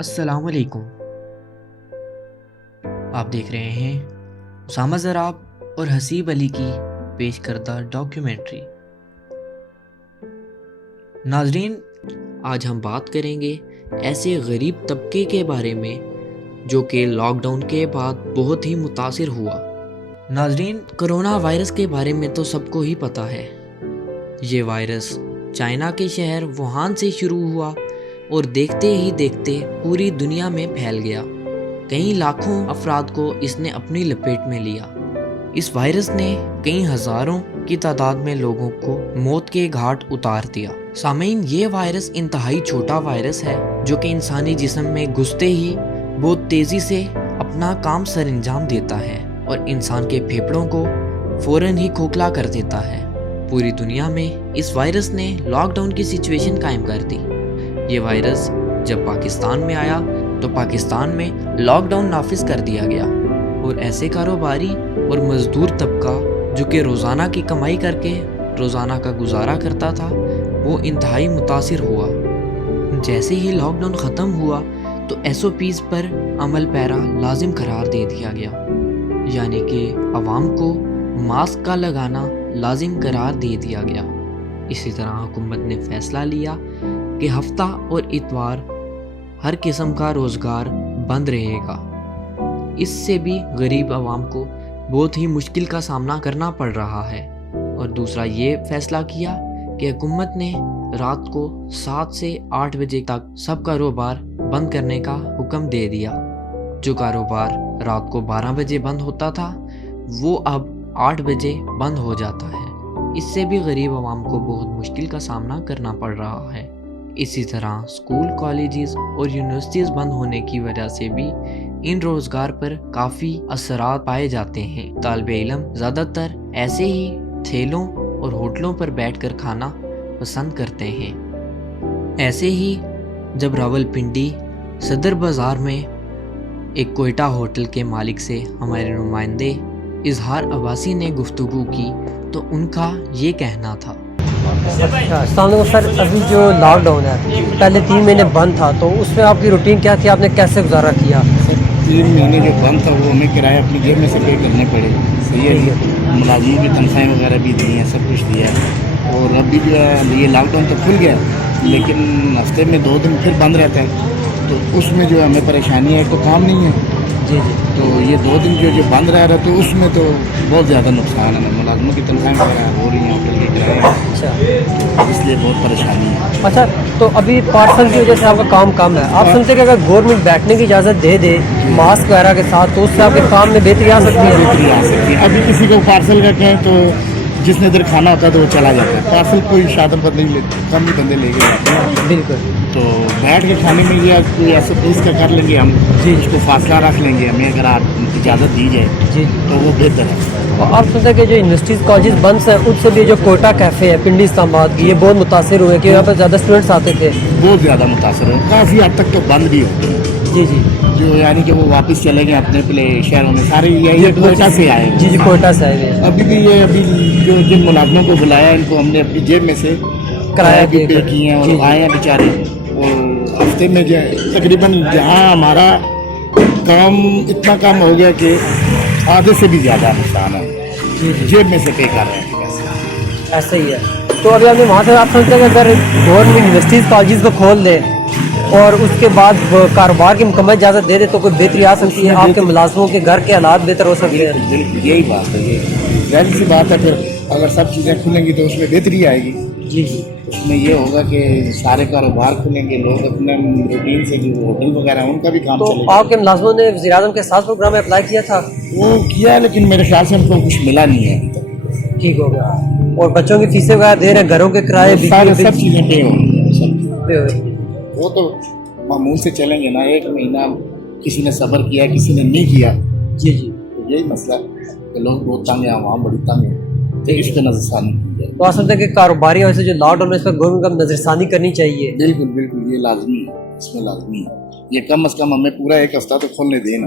السلام علیکم. آپ دیکھ رہے ہیں اسامہ زراب اور حسیب علی کی پیش کردہ ڈاکیومنٹری. ناظرین، آج ہم بات کریں گے ایسے غریب طبقے کے بارے میں جو کہ لاک ڈاؤن کے بعد بہت ہی متاثر ہوا. ناظرین، کرونا وائرس کے بارے میں تو سب کو ہی پتہ ہے. یہ وائرس چائنا کے شہر ووہان سے شروع ہوا اور دیکھتے ہی دیکھتے پوری دنیا میں پھیل گیا. کئی لاکھوں افراد کو اس نے اپنی لپیٹ میں لیا. اس وائرس نے کئی ہزاروں کی تعداد میں لوگوں کو موت کے گھاٹ اتار دیا. سامعین، یہ وائرس انتہائی چھوٹا وائرس ہے جو کہ انسانی جسم میں گھستے ہی بہت تیزی سے اپنا کام سر انجام دیتا ہے اور انسان کے پھیپھڑوں کو فوراً ہی کھوکھلا کر دیتا ہے. پوری دنیا میں اس وائرس نے لاک ڈاؤن کی سچویشن قائم کر دی. یہ وائرس جب پاکستان میں آیا تو پاکستان میں لاک ڈاؤن نافذ کر دیا گیا اور ایسے کاروباری اور مزدور طبقہ جو کہ روزانہ کی کمائی کر کے روزانہ کا گزارا کرتا تھا وہ انتہائی متاثر ہوا. جیسے ہی لاک ڈاؤن ختم ہوا تو SOPs پر عمل پیرا لازم قرار دے دیا گیا، یعنی کہ عوام کو ماسک کا لگانا لازم قرار دے دیا گیا. اسی طرح حکومت نے فیصلہ لیا کہ ہفتہ اور اتوار ہر قسم کا روزگار بند رہے گا. اس سے بھی غریب عوام کو بہت ہی مشکل کا سامنا کرنا پڑ رہا ہے. اور دوسرا یہ فیصلہ کیا کہ حکومت نے رات کو 7 سے 8 بجے تک سب کاروبار بند کرنے کا حکم دے دیا. جو کاروبار رات کو 12 بجے بند ہوتا تھا وہ اب 8 بجے بند ہو جاتا ہے. اس سے بھی غریب عوام کو بہت مشکل کا سامنا کرنا پڑ رہا ہے. اسی طرح اسکول، کالجز اور یونیورسٹیز بند ہونے کی وجہ سے بھی ان روزگار پر کافی اثرات پائے جاتے ہیں. طالب علم زیادہ تر ایسے ہی ٹھیلوں اور ہوٹلوں پر بیٹھ کر کھانا پسند کرتے ہیں. ایسے ہی جب راولپنڈی صدر بازار میں ایک کوئٹہ ہوٹل کے مالک سے ہمارے نمائندے اظہار عباسی نے گفتگو کی تو ان کا یہ کہنا تھا. السلام علیکم سر. ابھی جو لاک ڈاؤن ہے پہلے 3 مہینے بند تھا تو اس میں آپ کی روٹین کیا تھی؟ آپ نے کیسے گزارا کیا؟ 3 مہینے جو بند تھا وہ ہمیں کرایہ اپنی جیب میں سے پے کرنے پڑے. صحیح ہے جی. ملازموں کی تنخواہیں وغیرہ بھی دی ہیں، سب کچھ دیا ہے. اور ابھی جو ہے یہ لاک ڈاؤن تو کھل گیا لیکن ہفتے میں 2 دن پھر بند رہتا ہے تو اس میں جو ہے ہمیں پریشانی ہے. تو کام نہیں ہے جی تو یہ 2 دن جو بند رہ رہا تو اس میں تو بہت زیادہ نقصان ہے. ملازموں کی تنخواہیں وغیرہ ہو رہی ہیں، ہوٹل کے کرایے، اچھا. اس لیے بہت پریشانی ہے. اچھا، تو ابھی پارسل کی وجہ سے آپ کا کام کم ہے. آپ سنتے کہ اگر گورنمنٹ بیٹھنے کی اجازت دے دے ماسک وغیرہ کے ساتھ تو اس سے آپ کے کام میں بہتری آ سکتی ہے؟ بہتری آ سکتی ہے. ابھی کسی کو پارسل کا کہیں تو جس نے ادھر کھانا ہوتا ہے تو وہ چلا جاتا ہے. پارسل کوئی شادم پر نہیں لیتے، کم ہی بندے لے کے جاتے ہیں. بالکل. تو بیٹھ کے کھانے میں یہ کوئی ایسا پیس کا کر لیں گے ہم، اس کو فاصلہ رکھ لیں گے ہمیں اگر آپ اجازت دی جائے جی تو وہ بہتر ہے. آپ سنتے کہ جو یونیورسٹیز کالجز بند ہیں ان سے بھی جو کوئٹہ کیفے ہے پنڈی اسلام آباد کی، یہ بہت متاثر ہوئے کہ یہاں پہ زیادہ اسٹوڈنٹس آتے تھے. بہت زیادہ متاثر ہو، کافی حد تک تو بند بھی ہو. جی جی. جو یعنی کہ وہ واپس چلے گئے اپنے پلے شہروں میں. سارے یہ کوئٹہ سے آئے. جی جی، کوئٹہ سے آئے ہوئے. ابھی بھی یہ جو جن ملازموں کو بلایا ان کو ہم نے اپنی جیب میں سے کرایہ بھی پے کیے ہیں اور آئے ہیں بیچارے. اور ہفتے میں جو تقریباً جہاں ہمارا کام اتنا کم ہو گیا کہ آدھے سے بھی زیادہ نقصان ہے. جیب میں سے پے کر رہے ہیں. ایسا ہی ہے. تو ابھی آپ نے وہاں سے آپ سمجھتے ہیں کہ اگر گورنمنٹ یونیورسٹیز کالجز کو کھول دے اور اس کے بعد کاروبار کی مکمل اجازت دے دے تو کوئی بہتری آ سکتی ہے؟ آپ کے ملازموں کے گھر کے حالات بہتر ہو سکتے ہیں. بالکل یہی بات ہے. یہ ظاہر سی بات ہے. پھر اگر سب چیزیں کھلیں گی تو اس میں بہتری آئے گی. جی جی. اس میں یہ ہوگا کہ سارے کاروبار کھلیں گے، لوگ اپنے روٹین سے جو ہوٹل وغیرہ ان کا بھی کام چلے گا. تو آپ کے ملازموں نے وزیر اعظم کے ساتھ پروگرام میں اپلائی کیا تھا؟ وہ کیا ہے لیکن میرے خیال سے ہم کو کچھ ملا نہیں ہے. ٹھیک ہو گیا. اور بچوں کی فیسیں وغیرہ دے رہے ہیں، گھروں کے کرائے، سب چیزیں پے ہو رہی ہیں. سب وہ تو معمول سے چلیں گے نا. 1 مہینہ کسی نے صبر کیا، کسی نے نہیں کیا. جی جی. تو یہی مسئلہ ہے کہ لوگ بہت تنگ ہیں، عوام بڑی تنگ ہے. تو اس پہ نظر ثانی کی جائے. تو آپ سمجھتے ہیں کہ کاروباری ویسے جو لاک ڈاؤن ہے اس پر گورنمنٹ کا نظر ثانی کرنی چاہیے؟ بالکل بالکل، یہ لازمی ہے. اس میں لازمی ہے. یہ کم از کم ہمیں پورا 1 ہفتہ تو کھولنے دینا.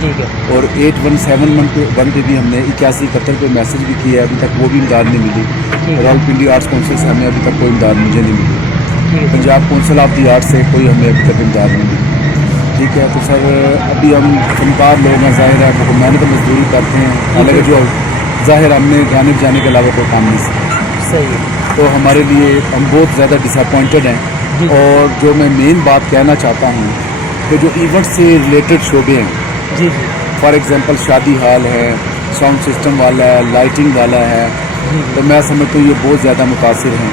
ٹھیک ہے. اور 8171 پہ بھی ہم نے 8171 پہ میسج بھی کیا ہے, ابھی تک وہ بھی امداد نہیں ملی. راولپنڈی آرٹس کونسل سے ہمیں ابھی تک کوئی امداد مجھے نہیں ملی. Punjab council of the art سے کوئی ہمیں ابھی تک امداد نہیں ملی. ٹھیک ہے, تو سر ابھی ہم فنکار لوگ ہیں, ظاہر ہے وہ محنت مزدوری کرتے ہیں, حالانکہ جو ظاہر ہم نے گانے بجانے کے علاوہ کوئی کام نہیں سیکھا. صحیح ہے. تو ہمارے لیے ہم بہت زیادہ ڈس اپوائنٹڈ ہیں. اور جو میں مین بات کہنا چاہتا ہوں کہ جو ایونٹ سے ریلیٹڈ شعبے ہیں, جی فار ایگزامپل شادی ہال ہے, ساؤنڈ سسٹم والا ہے, لائٹنگ والا ہے, تو میں سمجھتا ہوں یہ بہت زیادہ متاثر ہیں,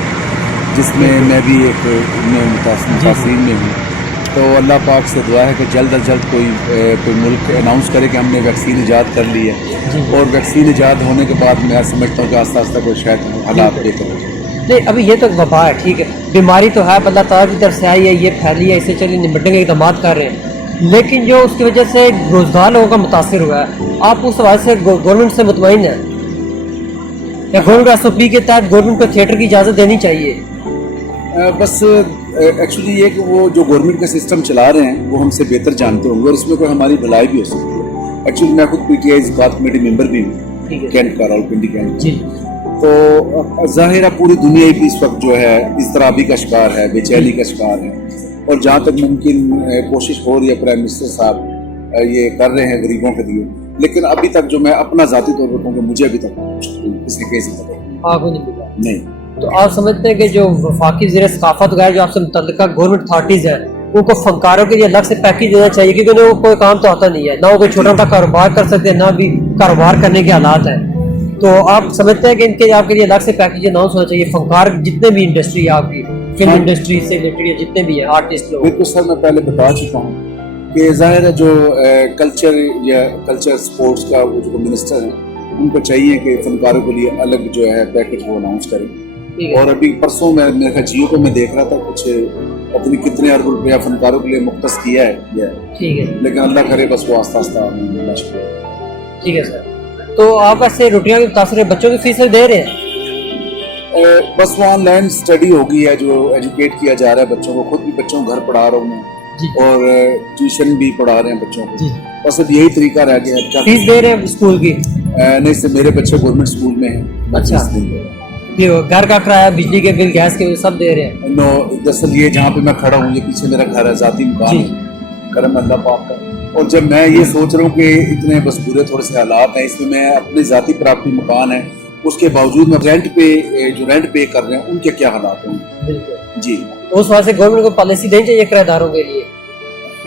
جس میں میں بھی ایک متاثرین میں ہوں. تو اللہ پاک سے دعا ہے کہ جلد از جلد کوئی ملک اناؤنس کرے کہ ہم نے ویکسین ایجاد کر لی ہے, اور ویکسین ایجاد ہونے کے بعد میں سمجھتا ہوں کہ آہستہ آہستہ کوئی شاید حالات بہتر ہو جائے. نہیں, ابھی یہ تو وبا ہے, ٹھیک ہے, بیماری تو ہے, اللہ تعالیٰ کی طرف سے آئی ہے, یہ پھیلی ہے, اسے چلیے نمٹنے کے اقدامات کر رہے ہیں, لیکن جو اس کی وجہ سے روزگار لوگوں کا متاثر ہوا ہے, آپ اس حوالے سے گورنمنٹ سے مطمئن ہیں یا گورنمنٹ ایس او پی کے تحت گورنمنٹ کو تھیٹر کی اجازت دینی چاہیے؟ بس ایکچولی یہ کہ وہ جو گورنمنٹ کا سسٹم چلا رہے ہیں وہ ہم سے بہتر جانتے ہوں گے, اور اس میں کوئی ہماری بھلائی بھی ہو سکتی ہے. ایکچولی میں خود پی ٹی آئی بات کمیٹی ممبر بھی ہوں کینٹ کا, راولپنڈی کینٹ. جی, تو ظاہر ہے پوری دنیا ہی اس وقت جو ہے اضطرابی کا شکار ہے, بے چینی کا شکار ہے, اور جہاں تک ممکن کوشش ہو رہی ہے پرائم منسٹر صاحب یہ کر رہے ہیں غریبوں کے لیے, لیکن ابھی تک جو میں اپنا ذاتی طور پر کہوں کہ مجھے ابھی تک کسی کیس آپ کو نہیں ملا. نہیں. تو آپ سمجھتے ہیں کہ جو وفاقی وزیر ثقافت وغیرہ جو آپ سے متعلقہ گورنمنٹ اتھارٹیز ہیں ان کو فنکاروں کے لیے الگ سے پیکیج دینا چاہیے, کیونکہ انہیں وہ کوئی کام تو آتا نہیں ہے, نہ وہ کوئی چھوٹا موٹا کاروبار کر سکتے ہیں, نہ بھی کاروبار کرنے کے حالات ہیں. تو آپ سمجھتے ہیں کہ ان کے آپ کے لیے الگ سے پیکیج اناؤنس ہونا چاہیے, فنکار جتنے بھی انڈسٹری ہے آپ کی فلم انڈسٹری سے ریلیٹڈ جتنے بھی ہیں آرٹسٹ لوگ. بالکل سر, میں پہلے بتا چکا ہوں کہ ظاہر ہے جو کلچر یا کلچر سپورٹس کا وہ جو منسٹر ہیں ان کو چاہیے کہ فنکاروں کے لیے الگ جو ہے پیکیج وہ اناؤنس کریں. اور ابھی پرسوں میں میرے خیال جیو کو میں دیکھ رہا تھا کچھ اپنی کتنے ارب روپیہ فنکاروں کے لیے مختص کیا ہے, ٹھیک ہے, لیکن اللہ کرے بس وہ آہستہ آہستہ ملنا شروع. ٹھیک ہے سر. تو آپ ایسے روٹیاں بھی متاثر ہیں, بچوں کی فیس دے رہے ہیں؟ بس وہ آن لائن اسٹڈی ہو گئی ہے, جو ایجوکیٹ کیا جا رہا ہے بچوں کو, خود بھی بچوں کو گھر پڑھا رہا ہوں میں, اور ٹیوشن بھی پڑھا رہے ہیں بچوں کو. بس اب یہی طریقہ رہ گیا ہے. فیس دے رہے ہیں اسکول کی؟ نہیں سر, میرے بچے گورنمنٹ اسکول میں ہیں. اچھا, گھر کا کرایہ, بجلی کے بل, گیس کے سب دے رہے ہیں؟ نو, دراصل یہ جہاں پہ میں کھڑا ہوں یہ پیچھے میرا گھر ہے, ذاتی مکان ہے, کرم اللہ پاک کا. اور جب میں یہ سوچ رہا ہوں کہ اتنے بس برے تھوڑے سے حالات ہیں, اس میں اپنے ذاتی پراپرٹی مکان ہے, اس کے باوجود میں رینٹ پے کر رہے ہیں, ان کے کیا حالات ہوں گے. بالکل جی, تو اس وجہ سے گورنمنٹ کو پالیسی دینی چاہیے کرایہ داروں کے لیے.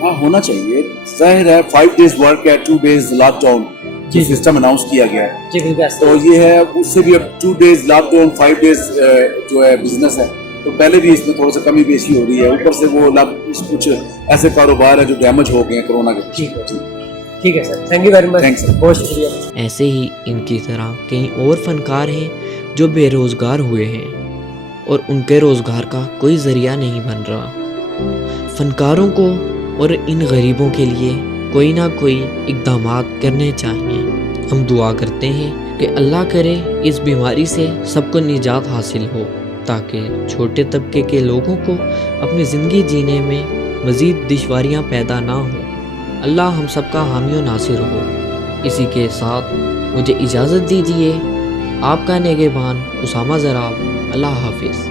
ہاں ہونا چاہیے. ظاہر ہے 5 days ورک ہے, 2 days لاک ڈاؤن جو سسٹم اناؤنس کیا گیا ہے. جی بالکل. تو یہ ہے اس سے بھی اب 2 days لاک ڈاؤن, 5 days جو ہے بزنس ہے, تو پہلے بھی اس میں تھوڑا سا کمی بیشی ہو رہی ہے. اوپر سے وہ کچھ ایسے کاروبار ہے جو ڈیمیج ہو گئے ہیں کورونا کے. ٹھیک ہے سر, تھینک یو ویری مچ, بہت شکریہ. ایسے ہی ان کی طرح کئی اور فنکار ہیں جو بے روزگار ہوئے ہیں اور ان کے روزگار کا کوئی ذریعہ نہیں بن رہا. فنکاروں کو اور ان غریبوں کے لیے کوئی نہ کوئی اقدامات کرنے چاہیے. ہم دعا کرتے ہیں کہ اللہ کرے اس بیماری سے سب کو نجات حاصل ہو, تاکہ چھوٹے طبقے کے لوگوں کو اپنی زندگی جینے میں مزید دشواریاں پیدا نہ ہوں. اللہ ہم سب کا حامی و ناصر ہو. اسی کے ساتھ مجھے اجازت دیجیے. آپ کا نگہبان اسامہ زراب. اللہ حافظ.